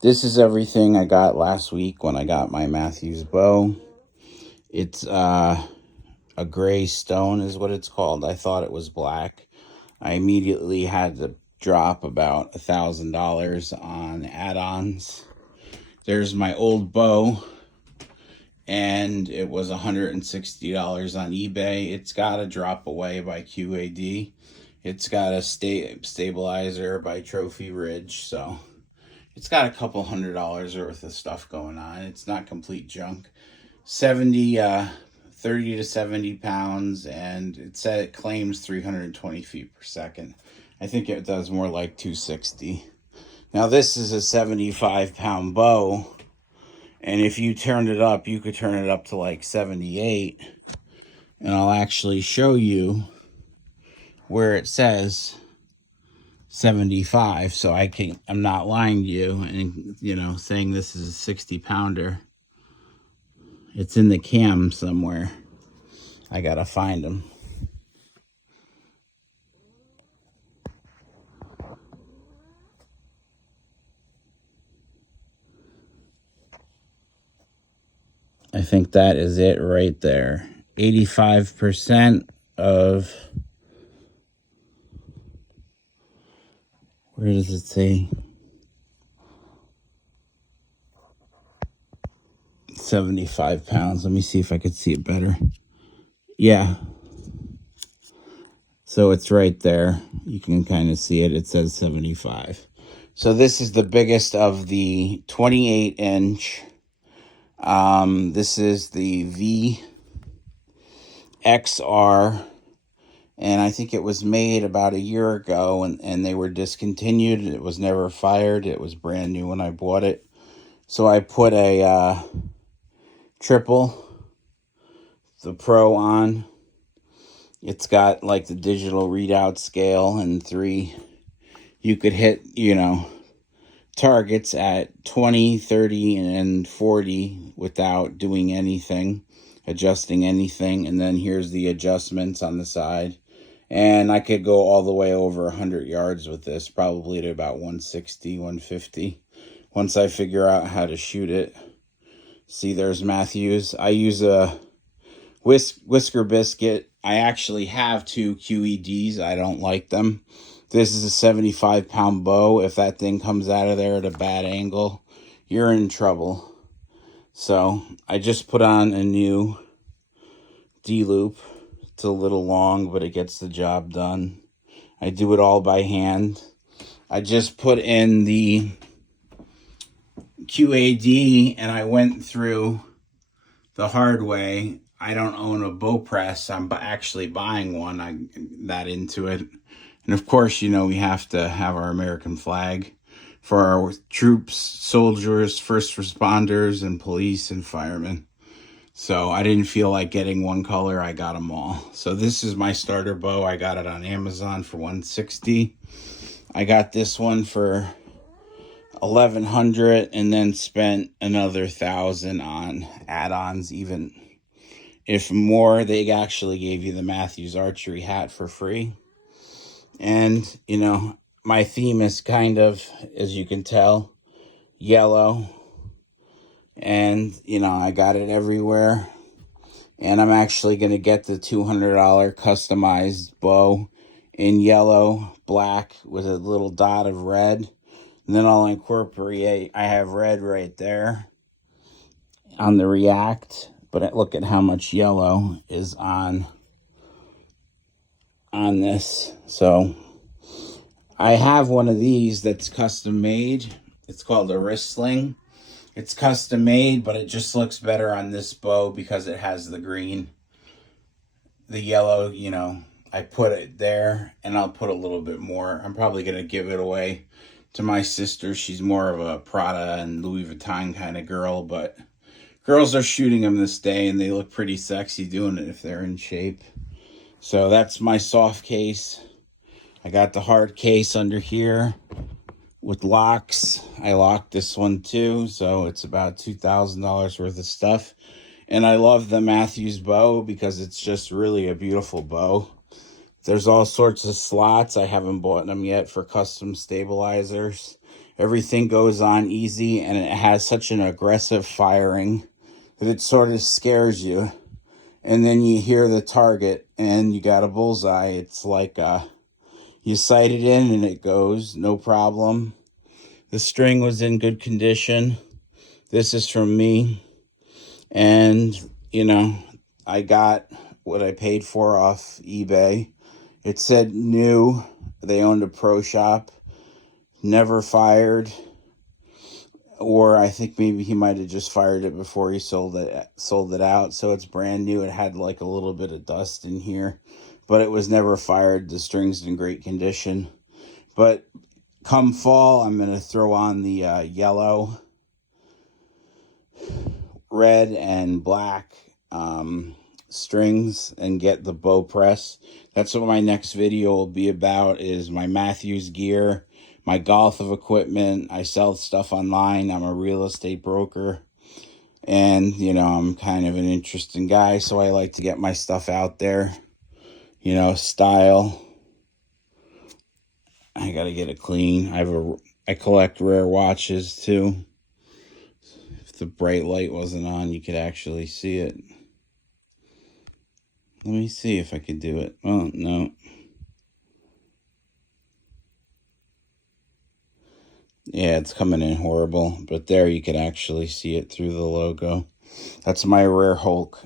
This is everything I got last week when I got my Matthews bow. It's a gray stone is what it's called. I thought it was black. I immediately had to drop about $1,000 on add-ons. There's my old bow, and it was $160 on eBay. It's got a drop away by QAD. It's got a stabilizer by Trophy Ridge, so it's got a couple $100 worth of stuff going on. It's not complete junk. 30 to 70 pounds, and it said it claims 320 feet per second. I think it does more like 260. Now this is a 75-pound bow, and if you turned it up, you could turn it up to like 78, and I'll actually show you where it says 75, so I'm not lying to you and saying this is a 60-pounder. It's in the cam somewhere. I gotta find them. I think that is it right there. 85% of, where does it say? 75 pounds. Let me see if I could see it better. Yeah. So it's right there. You can kind of see it. It says 75. So this is the biggest of the 28-inch. This is the VXR. And I think it was made about a year ago, and they were discontinued. It was never fired. It was brand new when I bought it. So I put a triple, the Pro on. It's got like the digital readout scale, and you could hit, targets at 20, 30, and 40 without doing anything, adjusting anything. And then here's the adjustments on the side. And I could go all the way over 100 yards with this, probably to about 160, 150, once I figure out how to shoot it. See, there's Matthews. I use a Whisker Biscuit. I actually have two QEDs. I don't like them. This is a 75-pound bow. If that thing comes out of there at a bad angle, you're in trouble. So I just put on a new D-loop. It's a little long, but it gets the job done. I do it all by hand. I just put in the QAD, and I went through the hard way. I don't own a bow press. I'm actually buying one. I'm that into it. And of course, we have to have our American flag for our troops, soldiers, first responders, and police and firemen. So I didn't feel like getting one color. I got them all. So this is my starter bow. I got it on Amazon for $160. I got this one for $1,100, and then spent another $1,000 on add-ons. Even if more, they actually gave you the Matthews archery hat for free. And my theme is kind of, as you can tell, yellow. And I got it everywhere. And I'm actually going to get the $200 customized bow in yellow, black, with a little dot of red. And then I'll incorporate, I have red right there on the React. But look at how much yellow is on this. So I have one of these that's custom made. It's called a wrist sling. It's custom made, but it just looks better on this bow because it has the green, the yellow, I put it there, and I'll put a little bit more. I'm probably going to give it away to my sister. She's more of a Prada and Louis Vuitton kind of girl, but girls are shooting them this day, and they look pretty sexy doing it if they're in shape. So that's my soft case. I got the hard case under here with locks. I locked this one too, so it's about $2,000 worth of stuff. And I love the Matthews bow because it's just really a beautiful bow. There's all sorts of slots. I haven't bought them yet for custom stabilizers. Everything goes on easy, and it has such an aggressive firing that it sort of scares you. And then you hear the target, and you got a bullseye. It's like you sight it in, and it goes, no problem. The string was in good condition. This is from me. And, you know, I got what I paid for off eBay. It said new. They owned a pro shop. Never fired. Or I think maybe he might have just fired it before he sold it out. So it's brand new. It had like a little bit of dust in here, but it was never fired. The string's in great condition. But come fall, I'm going to throw on the yellow, red, and black strings and get the bow press. That's what my next video will be about, is my Matthews gear, my golf of equipment. I sell stuff online. I'm a real estate broker. And, you know, I'm kind of an interesting guy, so I like to get my stuff out there. You know, style. I got to get it clean. I collect rare watches, too. If the bright light wasn't on, you could actually see it. Let me see if I could do it. Oh, no. Yeah, it's coming in horrible. But there you could actually see it through the logo. That's my Rare Hulk